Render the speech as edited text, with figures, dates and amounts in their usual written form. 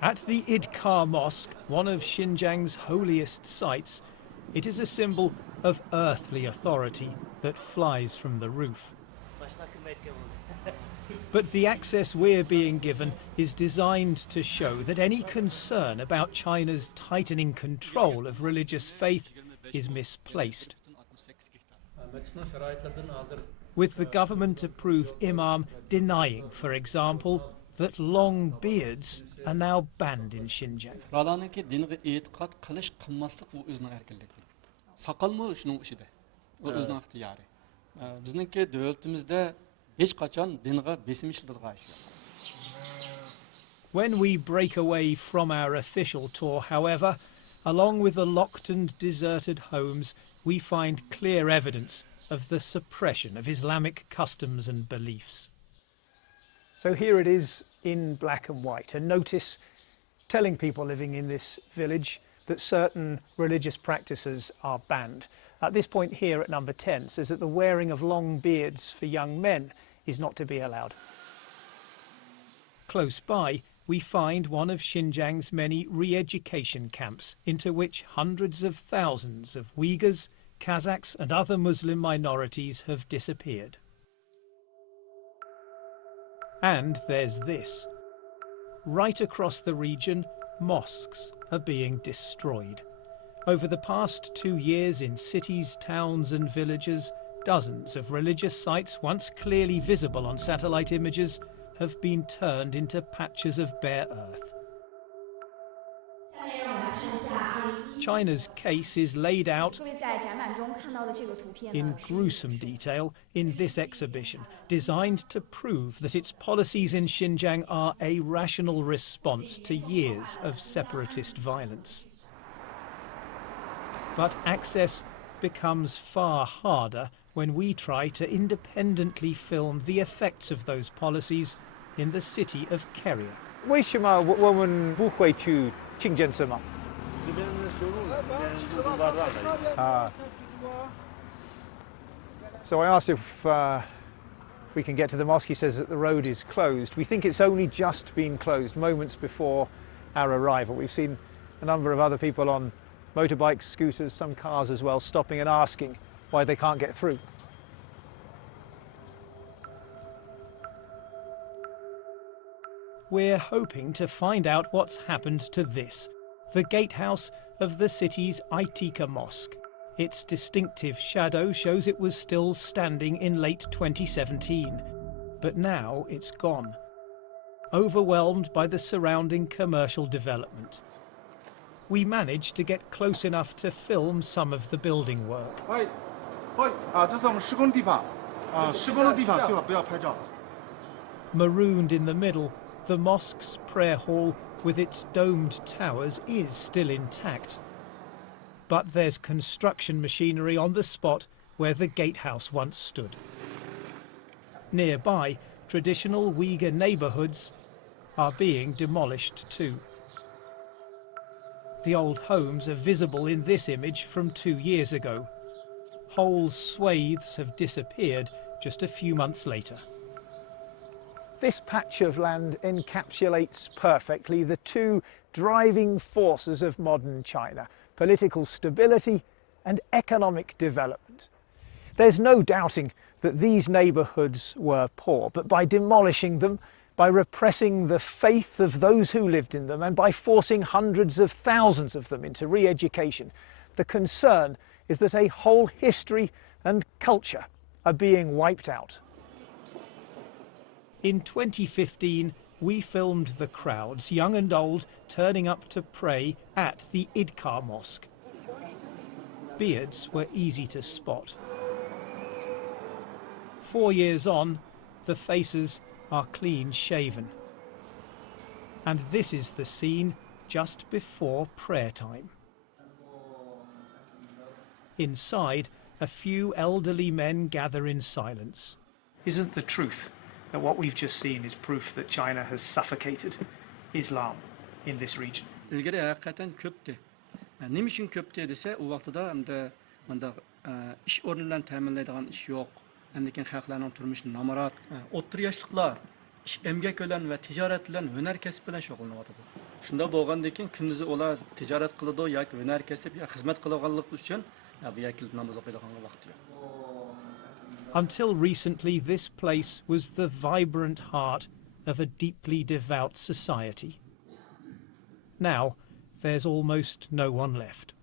At the Idkar Mosque, one of Xinjiang's holiest sites, it is a symbol of earthly authority that flies from the roof. But the access we're being given is designed to show that any concern about China's tightening control of religious faith is misplaced. With the government-approved imam denying, for example, that long beards are now banned in Xinjiang. When we break away from our official tour, however, along with the locked and deserted homes, we find clear evidence of the suppression of Islamic customs and beliefs. So here it is in black and white, a notice telling people living in this village that certain religious practices are banned. At this point here at number 10 says that the wearing of long beards for young men is not to be allowed. Close by, we find one of Xinjiang's many re-education camps into which hundreds of thousands of Uyghurs, Kazakhs and other Muslim minorities have disappeared. And there's this. Right across the region, mosques are being destroyed. Over the past 2 years in cities, towns and villages, dozens of religious sites once clearly visible on satellite images have been turned into patches of bare earth. China's case is laid out in gruesome detail in this exhibition, designed to prove that its policies in Xinjiang are a rational response to years of separatist violence. But access becomes far harder when we try to independently film the effects of those policies in the city of Keria. 为什么我们不会去清真寺吗？ So I asked if we can get to the mosque. He says that the road is closed. We think it's only just been closed moments before our arrival. We've seen a number of other people on motorbikes, scooters, some cars as well, stopping and asking why they can't get through. We're hoping to find out what's happened to this, the gatehouse of the city's Aitika Mosque. Its distinctive shadow shows it was still standing in late 2017, but now it's gone, overwhelmed by the surrounding commercial development. We managed to get close enough to film some of the building work. Marooned in the middle, the mosque's prayer hall with its domed towers is still intact. But there's construction machinery on the spot where the gatehouse once stood. Nearby, traditional Uyghur neighbourhoods are being demolished too. The old homes are visible in this image from 2 years ago. Whole swathes have disappeared just a few months later. This patch of land encapsulates perfectly the two driving forces of modern China: political stability and economic development. There's no doubting that these neighbourhoods were poor, but by demolishing them, by repressing the faith of those who lived in them, and by forcing hundreds of thousands of them into re-education, the concern is that a whole history and culture are being wiped out. In 2015, we filmed the crowds, young and old, turning up to pray at the Idkar Mosque. Beards were easy to spot. 4 years on, the faces are clean shaven. And this is the scene just before prayer time. Inside, a few elderly men gather in silence. Isn't the truth that what we've just seen is proof that China has suffocated Islam in this region? ilgari haqiqatan ko'pdi. Nima uchun ko'pdi desa, u vaqtida manda ish o'rinlarini ta'minlaydigan ish yo'q. Lekin xalqlarning turmushi namorat. O'ttir yoshliklar emgak bilan va tijorat bilan, hunar kasb bilan shug'ullanyapti. Shunda bo'lgandan keyin kunduzi ular tijorat qiladi yoki hunar kasb yoki xizmat qilganlik uchun bu yerga kelib namoz o'qiydigan vaqti yo'q. Until recently, this place was the vibrant heart of a deeply devout society. Now, there's almost no one left.